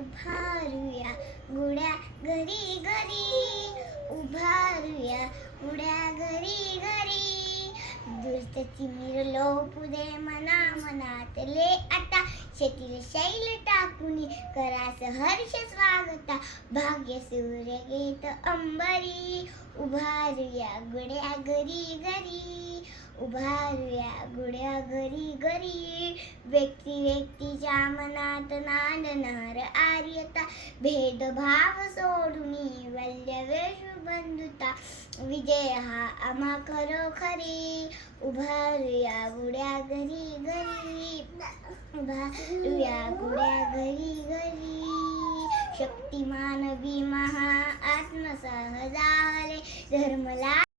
उभारूया गुड्या घरी घरी, उभारूया गुड्या घरी घरी. दूरची मिरलो पुदे मना मनातले आता, शेतील शैल टाकुनी करास हर्ष स्वागता. भाग्य सूर्य घेत अंबरी, उभारूया गुड्या घरी घरी, उभारूया गुड्या घरी घरी. व्यक्ती व्यक्तीच्या मनात नांदणार आर्यता, भेदभाव सोडून वल्लवेश बंधुता. विजय हा आम्हा खरोखरी, उभारूया गुड्या घरी घरी, उभारूया गुड्या घरी घरी. शक्तिमान भीमा हा आत्मसहजाले, धर्मला